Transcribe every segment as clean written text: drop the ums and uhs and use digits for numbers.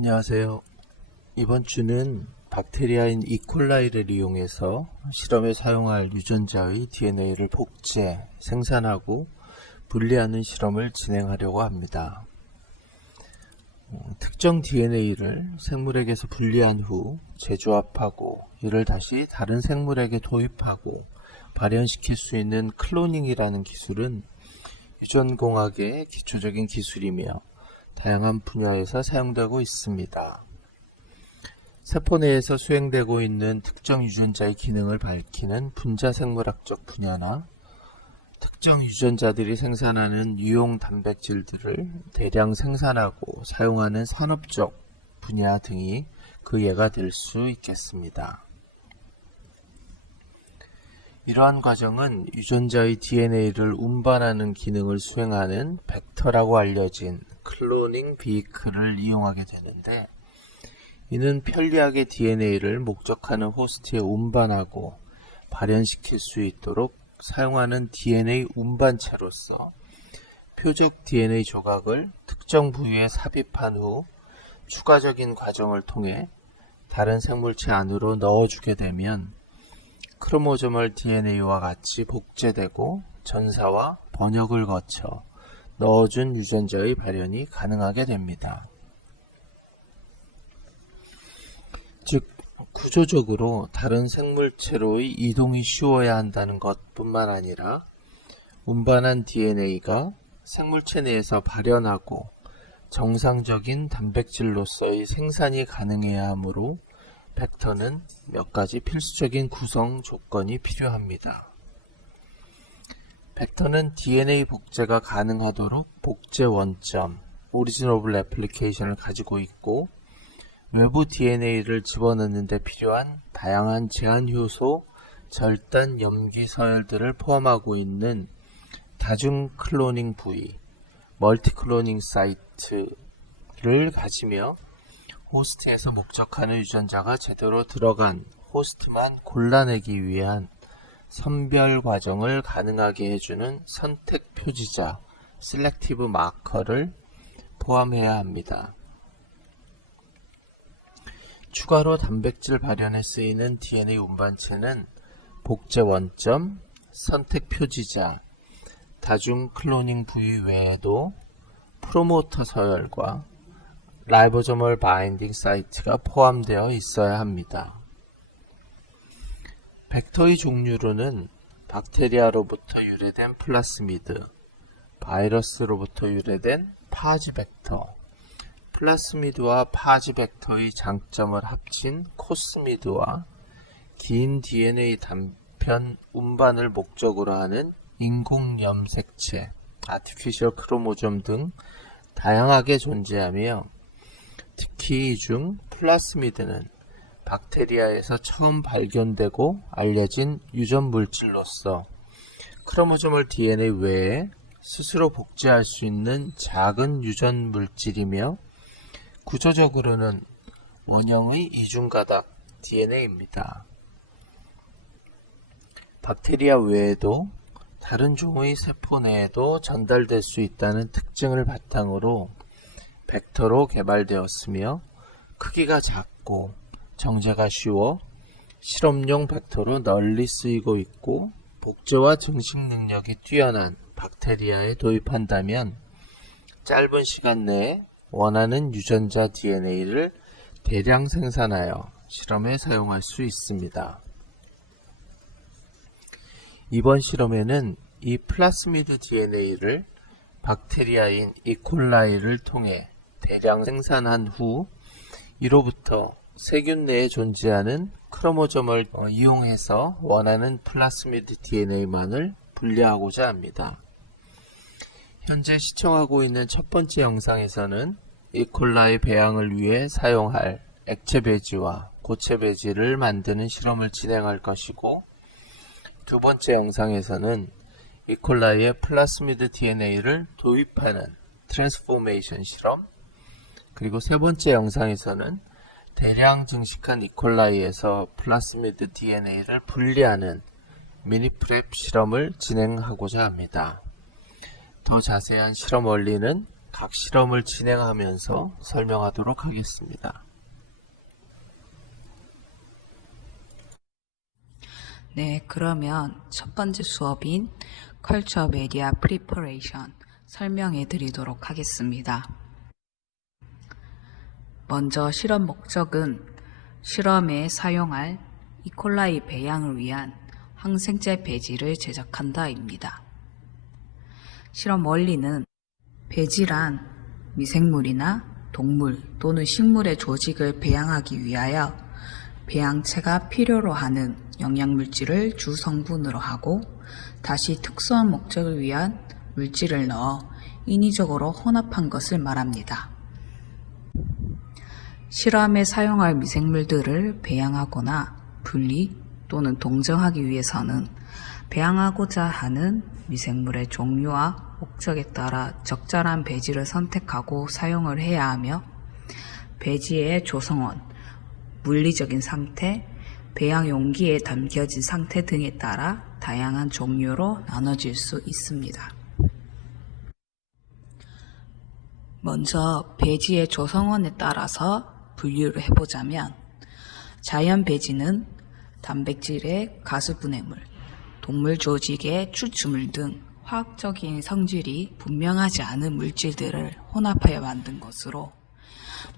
안녕하세요. 이번 주는 박테리아인 이콜라이를 이용해서 실험에 사용할 유전자의 DNA를 복제, 생산하고 분리하는 실험을 진행하려고 합니다. 특정 DNA를 생물에게서 분리한 후 재조합하고 이를 다시 다른 생물에게 도입하고 발현시킬 수 있는 클로닝이라는 기술은 유전공학의 기초적인 기술이며 다양한 분야에서 사용되고 있습니다. 세포 내에서 수행되고 있는 특정 유전자의 기능을 밝히는 분자생물학적 분야나 특정 유전자들이 생산하는 유용 단백질들을 대량 생산하고 사용하는 산업적 분야 등이 그 예가 될 수 있겠습니다. 이러한 과정은 유전자의 DNA를 운반하는 기능을 수행하는 벡터라고 알려진 클로닝 비이클을 이용하게 되는데, 이는 편리하게 DNA를 목적하는 호스트에 운반하고 발현시킬 수 있도록 사용하는 DNA 운반체로서 표적 DNA 조각을 특정 부위에 삽입한 후 추가적인 과정을 통해 다른 생물체 안으로 넣어주게 되면 크로모조멀 DNA와 같이 복제되고 전사와 번역을 거쳐 넣어준 유전자의 발현이 가능하게 됩니다. 즉, 구조적으로 다른 생물체로의 이동이 쉬워야 한다는 것뿐만 아니라 운반한 DNA가 생물체 내에서 발현하고 정상적인 단백질로서의 생산이 가능해야 하므로 벡터는 몇 가지 필수적인 구성 조건이 필요합니다. 벡터는 DNA 복제가 가능하도록 복제 원점, 오리지너블 애플리케이션을 가지고 있고, 외부 DNA를 집어넣는 데 필요한 다양한 제한 효소, 절단 염기 서열들을 포함하고 있는 다중 클로닝 부위, 멀티 클로닝 사이트를 가지며 호스트에서 목적하는 유전자가 제대로 들어간 호스트만 골라내기 위한 선별 과정을 가능하게 해주는 선택 표지자, 셀렉티브 마커를 포함해야 합니다. 추가로 단백질 발현에 쓰이는 DNA 운반체는 복제 원점, 선택 표지자, 다중 클로닝 부위 외에도 프로모터 서열과 라이보조멀 바인딩 사이트가 포함되어 있어야 합니다. 벡터의 종류로는 박테리아로부터 유래된 플라스미드, 바이러스로부터 유래된 파지 벡터, 플라스미드와 파지 벡터의 장점을 합친 코스미드와 긴 DNA 단편 운반을 목적으로 하는 인공 염색체, 아티피셜 크로모점 등 다양하게 존재하며, 특히 이 중 플라스미드는 박테리아에서 처음 발견되고 알려진 유전 물질로서 크로모조멀 DNA 외에 스스로 복제할 수 있는 작은 유전 물질이며, 구조적으로는 원형의 이중가닥 DNA입니다. 박테리아 외에도 다른 종의 세포 내에도 전달될 수 있다는 특징을 바탕으로 벡터로 개발되었으며, 크기가 작고 정제가 쉬워 실험용 벡터로 널리 쓰이고 있고, 복제와 증식 능력이 뛰어난 박테리아에 도입한다면 짧은 시간 내에 원하는 유전자 DNA를 대량 생산하여 실험에 사용할 수 있습니다. 이번 실험에는 이 플라스미드 DNA를 박테리아인 이콜라이를 통해 대량 생산한 후 이로부터 세균 내에 존재하는 크로모점을 이용해서 원하는 플라스미드 DNA만을 분리하고자 합니다. 현재 시청하고 있는 첫 번째 영상에서는 이콜라이 배양을 위해 사용할 액체 배지와 고체 배지를 만드는 실험을 진행할 것이고, 두 번째 영상에서는 이콜라이의 플라스미드 DNA를 도입하는 트랜스포메이션 실험, 그리고 세 번째 영상에서는 대량 증식한 이콜라이에서 플라스미드 DNA를 분리하는 미니프랩 실험을 진행하고자 합니다. 더 자세한 실험 원리는 각 실험을 진행하면서 설명하도록 하겠습니다. 네, 그러면 첫 번째 수업인 Culture Media Preparation 설명해 드리도록 하겠습니다. 먼저 실험 목적은 실험에 사용할 이콜라이 배양을 위한 항생제 배지를 제작한다입니다. 실험 원리는 배지란 미생물이나 동물 또는 식물의 조직을 배양하기 위하여 배양체가 필요로 하는 영양물질을 주 성분으로 하고 다시 특수한 목적을 위한 물질을 넣어 인위적으로 혼합한 것을 말합니다. 실험에 사용할 미생물들을 배양하거나 분리 또는 동정하기 위해서는 배양하고자 하는 미생물의 종류와 목적에 따라 적절한 배지를 선택하고 사용을 해야 하며 배지의 조성원, 물리적인 상태, 배양 용기에 담겨진 상태 등에 따라 다양한 종류로 나눠질 수 있습니다. 먼저 배지의 조성원에 따라서 분류를 해보자면 자연 배지는 단백질의 가수분해물, 동물 조직의 추출물 등 화학적인 성질이 분명하지 않은 물질들을 혼합하여 만든 것으로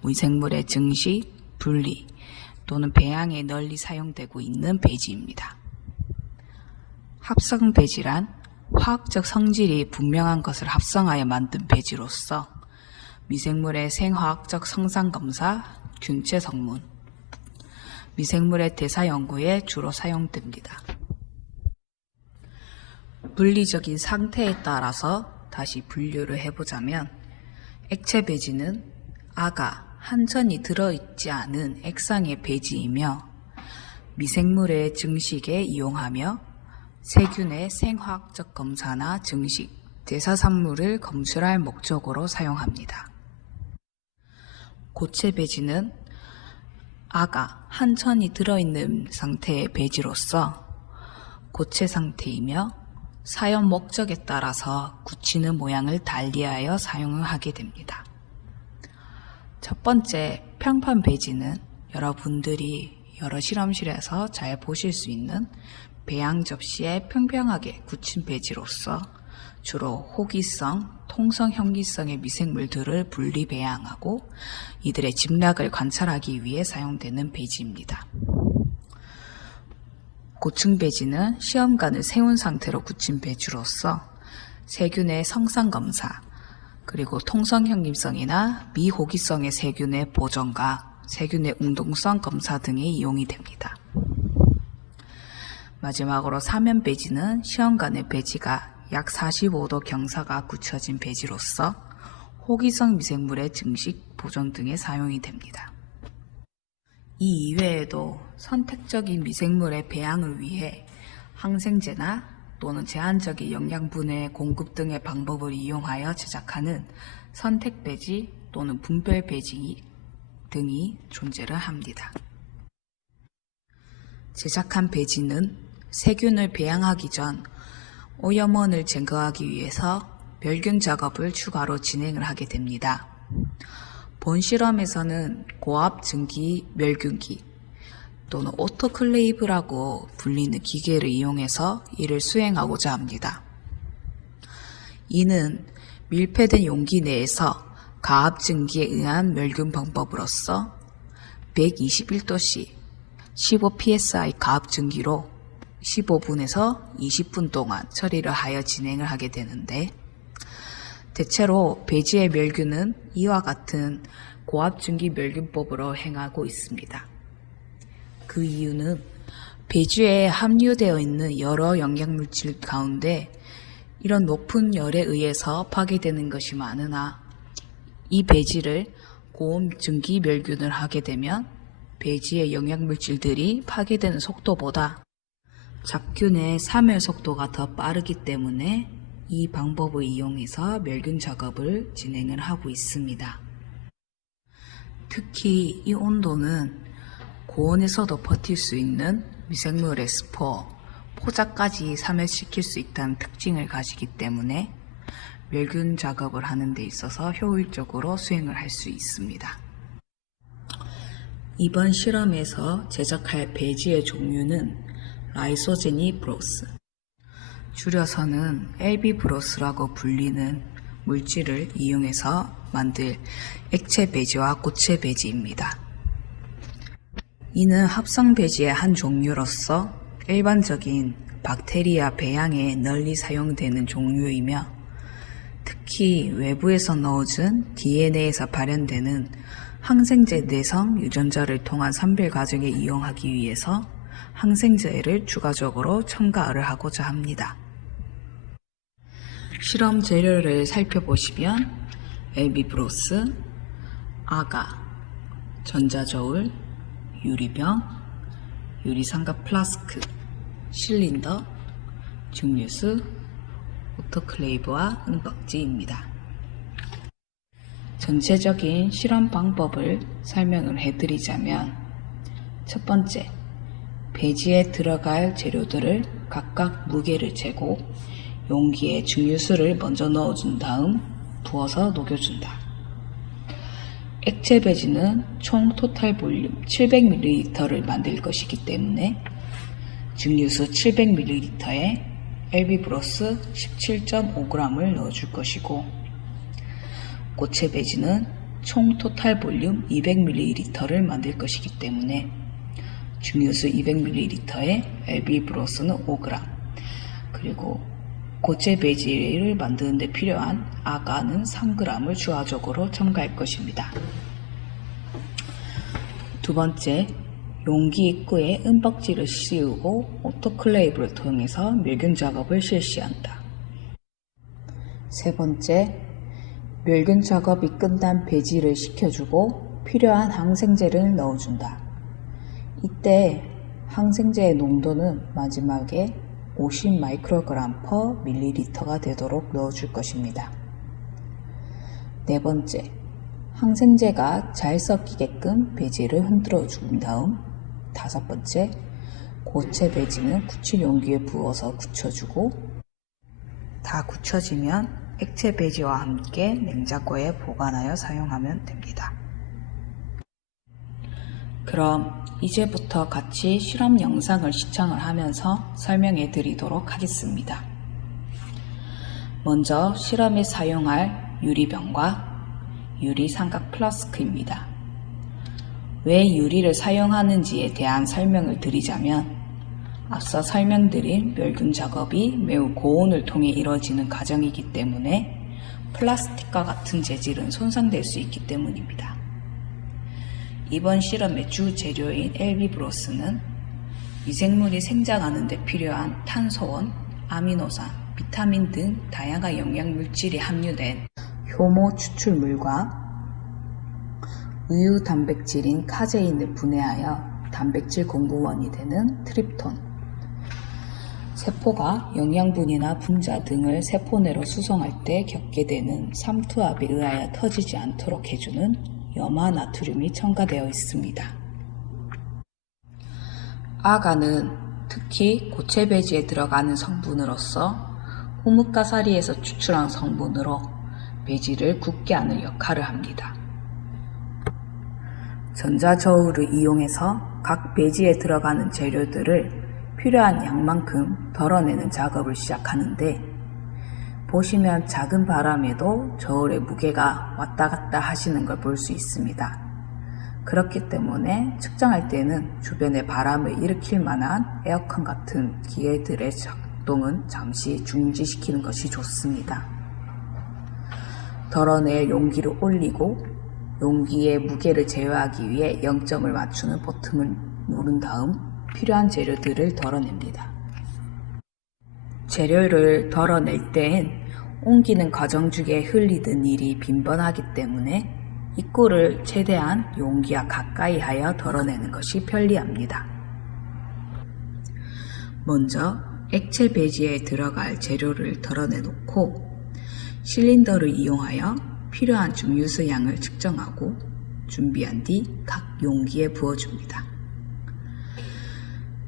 미생물의 증식, 분리 또는 배양에 널리 사용되고 있는 배지입니다. 합성 배지란 화학적 성질이 분명한 것을 합성하여 만든 배지로서 미생물의 생화학적 성상 검사, 균체 성분, 미생물의 대사 연구에 주로 사용됩니다. 물리적인 상태에 따라서 다시 분류를 해보자면 액체 배지는 아가, 한전이 들어있지 않은 액상의 배지이며 미생물의 증식에 이용하며 세균의 생화학적 검사나 증식, 대사산물을 검출할 목적으로 사용합니다. 고체 배지는 아가, 한천이 들어있는 상태의 배지로서 고체 상태이며 사용 목적에 따라서 굳히는 모양을 달리하여 사용을 하게 됩니다. 첫 번째 평판 배지는 여러분들이 여러 실험실에서 잘 보실 수 있는 배양 접시에 평평하게 굳힌 배지로서 주로 호기성, 통성 형기성의 미생물들을 분리 배양하고 이들의 집락을 관찰하기 위해 사용되는 배지입니다. 고층 배지는 시험관을 세운 상태로 굳힌 배지로서 세균의 성상 검사, 그리고 통성 형기성이나 미호기성의 세균의 보존과 세균의 운동성 검사 등에 이용이 됩니다. 마지막으로 사면 배지는 시험관의 배지가 약 45도 경사가 굳혀진 배지로서 호기성 미생물의 증식, 보존 등에 사용이 됩니다. 이 이외에도 선택적인 미생물의 배양을 위해 항생제나 또는 제한적인 영양분해 공급 등의 방법을 이용하여 제작하는 선택 배지 또는 분별 배지 등이 존재를 합니다. 제작한 배지는 세균을 배양하기 전 오염원을 제거하기 위해서 멸균 작업을 추가로 진행을 하게 됩니다. 본 실험에서는 고압 증기 멸균기 또는 오토클레이브라고 불리는 기계를 이용해서 이를 수행하고자 합니다. 이는 밀폐된 용기 내에서 가압 증기에 의한 멸균 방법으로서 121도씨 15psi 가압 증기로 15분에서 20분 동안 처리를 하여 진행을 하게 되는데 대체로 배지의 멸균은 이와 같은 고압 증기 멸균법으로 행하고 있습니다. 그 이유는 배지에 함유되어 있는 여러 영양물질 가운데 이런 높은 열에 의해서 파괴되는 것이 많으나 이 배지를 고온 증기 멸균을 하게 되면 배지의 영양물질들이 파괴되는 속도보다 잡균의 사멸 속도가 더 빠르기 때문에 이 방법을 이용해서 멸균 작업을 진행을 하고 있습니다. 특히 이 온도는 고온에서도 버틸 수 있는 미생물의 스포, 포자까지 사멸시킬 수 있다는 특징을 가지기 때문에 멸균 작업을 하는 데 있어서 효율적으로 수행을 할 수 있습니다. 이번 실험에서 제작할 배지의 종류는 라이소제니 브로스, 줄여서는 LB 브로스라고 불리는 물질을 이용해서 만들 액체 배지와 고체 배지입니다. 이는 합성 배지의 한 종류로서 일반적인 박테리아 배양에 널리 사용되는 종류이며, 특히 외부에서 넣어준 DNA에서 발현되는 항생제 내성 유전자를 통한 선별 과정에 이용하기 위해서 항생제를 추가적으로 첨가를 하고자 합니다. 실험 재료를 살펴보시면 LB 브로스, 아가, 전자저울, 유리병, 유리삼각 플라스크, 실린더, 증류수, 오토클레이브와 은박지입니다. 전체적인 실험 방법을 설명을 해드리자면, 첫 번째, 배지에 들어갈 재료들을 각각 무게를 재고 용기에 증류수를 먼저 넣어준 다음 부어서 녹여준다. 액체 배지는 총 토탈 볼륨 700ml를 만들 것이기 때문에 증류수 700ml에 LB 브로스 17.5g을 넣어줄 것이고, 고체 배지는 총 토탈 볼륨 200ml를 만들 것이기 때문에 증류수 200ml에 LB 브로스는 5g, 그리고 고체 배지를 만드는 데 필요한 아가는 3g을 추가적으로 첨가할 것입니다. 두 번째, 용기 입구에 은박지를 씌우고 오토클레이브를 통해서 멸균 작업을 실시한다. 세 번째, 멸균 작업이 끝난 배지를 식혀주고 필요한 항생제를 넣어준다. 이때 항생제의 농도는 마지막에 50 마이크로그램 per 밀리리터가 되도록 넣어줄 것입니다. 네 번째, 항생제가 잘 섞이게끔 배지를 흔들어 준 다음, 다섯 번째, 고체 배지는 굳힐 용기에 부어서 굳혀주고, 다 굳혀지면 액체 배지와 함께 냉장고에 보관하여 사용하면 됩니다. 그럼 이제부터 같이 실험 영상을 시청을 하면서 설명해 드리도록 하겠습니다. 먼저 실험에 사용할 유리병과 유리 삼각 플라스크입니다. 왜 유리를 사용하는지에 대한 설명을 드리자면, 앞서 설명드린 멸균 작업이 매우 고온을 통해 이루어지는 과정이기 때문에 플라스틱과 같은 재질은 손상될 수 있기 때문입니다. 이번 실험의 주 재료인 LB 브로스는 미생물이 생장하는 데 필요한 탄소원, 아미노산, 비타민 등 다양한 영양물질이 함유된 효모 추출물과 우유 단백질인 카제인을 분해하여 단백질 공급원이 되는 트립톤, 세포가 영양분이나 분자 등을 세포 내로 수송할 때 겪게 되는 삼투압에 의하여 터지지 않도록 해주는 염화나트륨이 첨가되어 있습니다. 아가는 특히 고체 배지에 들어가는 성분으로서 호뭅가사리에서 추출한 성분으로 배지를 굳게 하는 역할을 합니다. 전자저울을 이용해서 각 배지에 들어가는 재료들을 필요한 양만큼 덜어내는 작업을 시작하는데, 보시면 작은 바람에도 저울의 무게가 왔다 갔다 하시는 걸 볼 수 있습니다. 그렇기 때문에 측정할 때는 주변에 바람을 일으킬 만한 에어컨 같은 기계들의 작동은 잠시 중지시키는 것이 좋습니다. 덜어낼 용기를 올리고 용기의 무게를 제어하기 위해 0점을 맞추는 버튼을 누른 다음 필요한 재료들을 덜어냅니다. 재료를 덜어낼 땐 옮기는 과정 중에 흘리던 일이 빈번하기 때문에 입구를 최대한 용기와 가까이 하여 덜어내는 것이 편리합니다. 먼저 액체 배지에 들어갈 재료를 덜어내놓고 실린더를 이용하여 필요한 증류수 양을 측정하고 준비한 뒤 각 용기에 부어줍니다.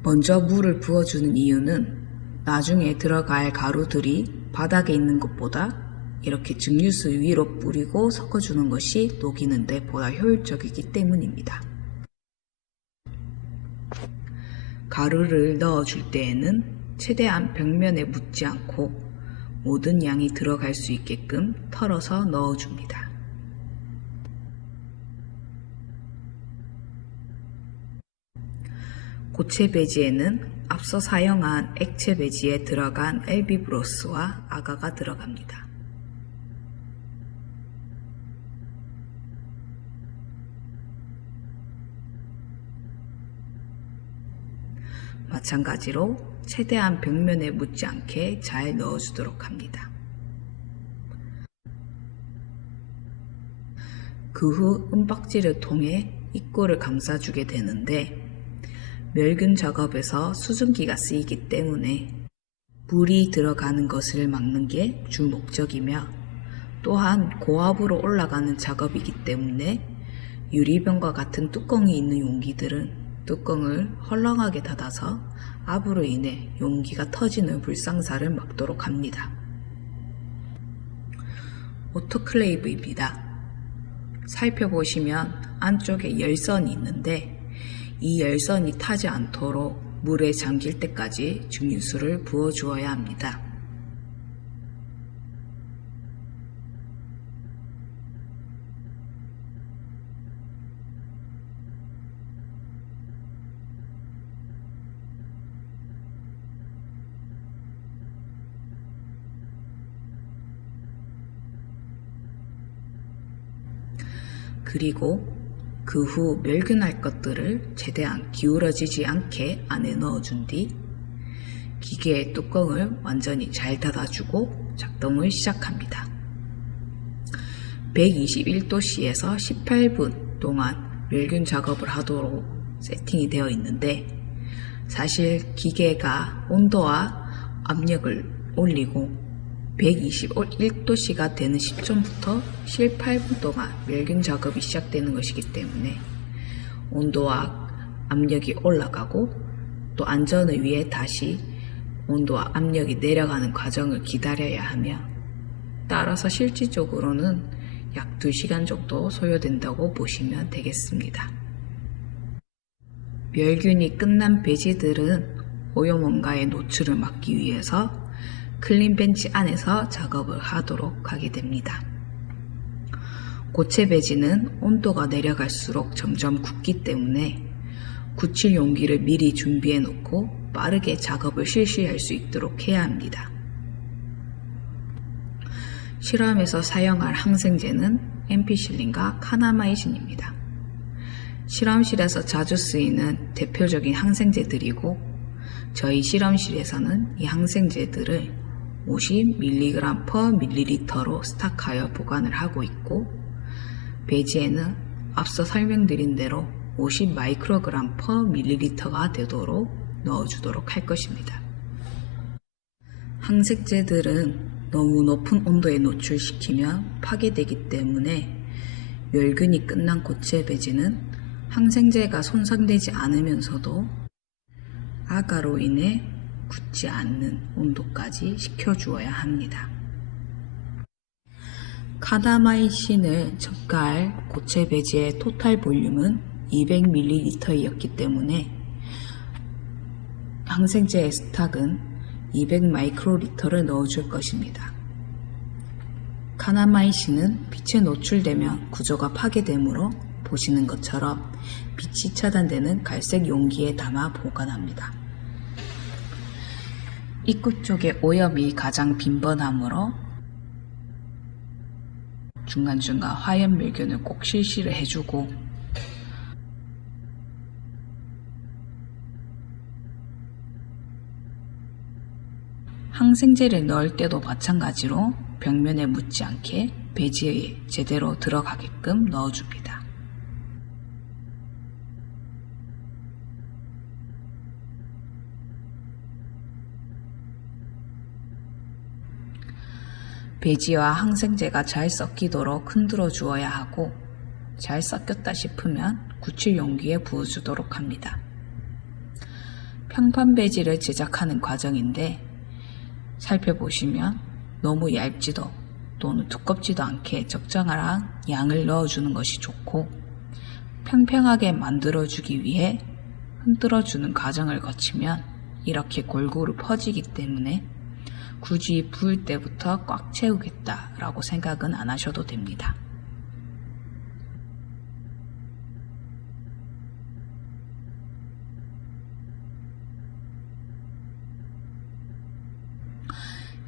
먼저 물을 부어주는 이유는 나중에 들어갈 가루들이 바닥에 있는 것보다 이렇게 증류수 위로 뿌리고 섞어주는 것이 녹이는 데 보다 효율적이기 때문입니다. 가루를 넣어줄 때에는 최대한 벽면에 묻지 않고 모든 양이 들어갈 수 있게끔 털어서 넣어줍니다. 고체 배지에는 앞서 사용한 액체 배지에 들어간 엘비브로스와 아가가 들어갑니다. 마찬가지로 최대한 벽면에 묻지 않게 잘 넣어주도록 합니다. 그 후 은박지를 통해 입구를 감싸주게 되는데 멸균 작업에서 수증기가 쓰이기 때문에 물이 들어가는 것을 막는 게 주 목적이며 또한 고압으로 올라가는 작업이기 때문에 유리병과 같은 뚜껑이 있는 용기들은 뚜껑을 헐렁하게 닫아서 압으로 인해 용기가 터지는 불상사를 막도록 합니다. 오토클레이브입니다. 살펴보시면 안쪽에 열선이 있는데 이 열선이 타지 않도록 물에 잠길 때까지 증류수를 부어 주어야 합니다. 그리고 그 후 멸균할 것들을 최대한 기울어지지 않게 안에 넣어준 뒤 기계의 뚜껑을 완전히 잘 닫아주고 작동을 시작합니다. 121도씨에서 18분 동안 멸균 작업을 하도록 세팅이 되어 있는데 사실 기계가 온도와 압력을 올리고 121도씨가 되는 시점부터 18분 동안 멸균 작업이 시작되는 것이기 때문에 온도와 압력이 올라가고 또 안전을 위해 다시 온도와 압력이 내려가는 과정을 기다려야 하며 따라서 실질적으로는 약 2시간 정도 소요된다고 보시면 되겠습니다. 멸균이 끝난 배지들은 오염원가의 노출을 막기 위해서 클린벤치 안에서 작업을 하도록 하게 됩니다. 고체 배지는 온도가 내려갈수록 점점 굳기 때문에 굳힐 용기를 미리 준비해 놓고 빠르게 작업을 실시할 수 있도록 해야 합니다. 실험에서 사용할 항생제는 엠피실린과 카나마이신입니다. 실험실에서 자주 쓰이는 대표적인 항생제들이고 저희 실험실에서는 이 항생제들을 50mg/ml로 스탁하여 보관을 하고 있고 배지에는 앞서 설명드린 대로 50μg/ml가 되도록 넣어주도록 할 것입니다. 항생제들은 너무 높은 온도에 노출시키면 파괴되기 때문에 멸균이 끝난 고체 배지는 항생제가 손상되지 않으면서도 아가로 인해 굳지 않는 온도까지 식혀주어야 합니다. 카다마이신을 첨가할 고체 배지의 토탈 볼륨은 200ml이었기 때문에 항생제의 스탁은 200마이크로리터를 넣어줄 것입니다. 카나마이신은 빛에 노출되면 구조가 파괴되므로 보시는 것처럼 빛이 차단되는 갈색 용기에 담아 보관합니다. 입구 쪽에 오염이 가장 빈번하므로 중간중간 화염 멸균을 꼭 실시를 해주고 항생제를 넣을 때도 마찬가지로 벽면에 묻지 않게 배지에 제대로 들어가게끔 넣어줍니다. 배지와 항생제가 잘 섞이도록 흔들어 주어야 하고 잘 섞였다 싶으면 굳힐 용기에 부어주도록 합니다. 평판 배지를 제작하는 과정인데 살펴보시면 너무 얇지도 또는 두껍지도 않게 적당한 양을 넣어주는 것이 좋고, 평평하게 만들어주기 위해 흔들어주는 과정을 거치면 이렇게 골고루 퍼지기 때문에 굳이 부을 때부터 꽉 채우겠다라고 생각은 안 하셔도 됩니다.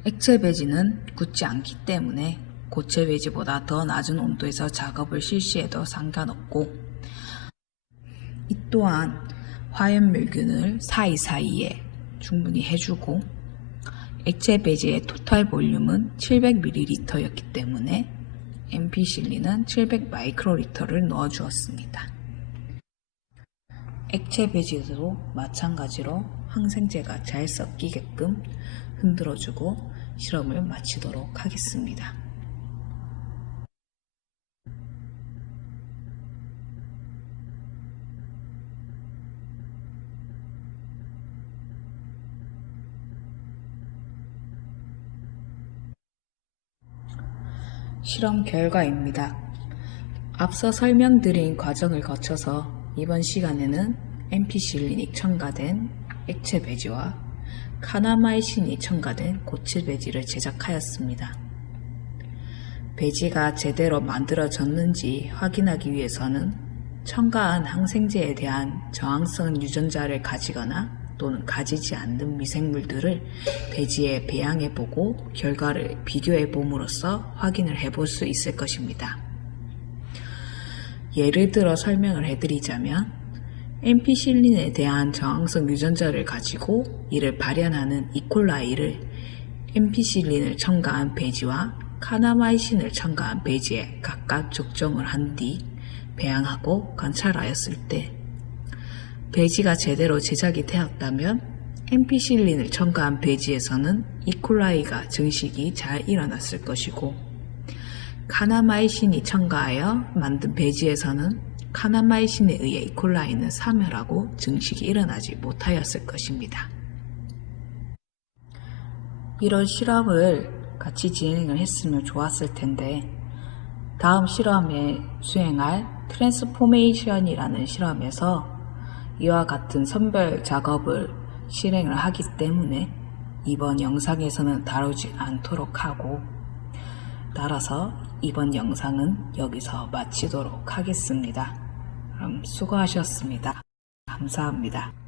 액체 배지는 굳지 않기 때문에 고체 배지보다 더 낮은 온도에서 작업을 실시해도 상관없고, 이 또한 화염멸균을 사이사이에 충분히 해주고, 액체 배지의 토탈 볼륨은 700ml였기 때문에 엠피실린은 700마이크로리터를 넣어주었습니다. 액체 배지도 마찬가지로 항생제가 잘 섞이게끔 흔들어주고 실험을 마치도록 하겠습니다. 실험 결과입니다. 앞서 설명드린 과정을 거쳐서 이번 시간에는 엠피실린이 첨가된 액체 배지와 카나마이신이 첨가된 고체 배지를 제작하였습니다. 배지가 제대로 만들어졌는지 확인하기 위해서는 첨가한 항생제에 대한 저항성 유전자를 가지거나 또는 가지지 않는 미생물들을 배지에 배양해보고 결과를 비교해봄으로써 확인을 해볼 수 있을 것입니다. 예를 들어 설명을 해드리자면, 엠피실린에 대한 저항성 유전자를 가지고 이를 발현하는 이콜라이를 엠피실린을 첨가한 배지와 카나마이신을 첨가한 배지에 각각 적정을 한 뒤 배양하고 관찰하였을 때, 배지가 제대로 제작이 되었다면 엠피실린을 첨가한 배지에서는 이콜라이가 증식이 잘 일어났을 것이고, 카나마이신이 첨가하여 만든 배지에서는 카나마이신에 의해 이콜라이는 사멸하고 증식이 일어나지 못하였을 것입니다. 이런 실험을 같이 진행을 했으면 좋았을 텐데, 다음 실험에 수행할 트랜스포메이션이라는 실험에서 이와 같은 선별 작업을 실행을 하기 때문에 이번 영상에서는 다루지 않도록 하고, 따라서 이번 영상은 여기서 마치도록 하겠습니다. 그럼 수고하셨습니다. 감사합니다.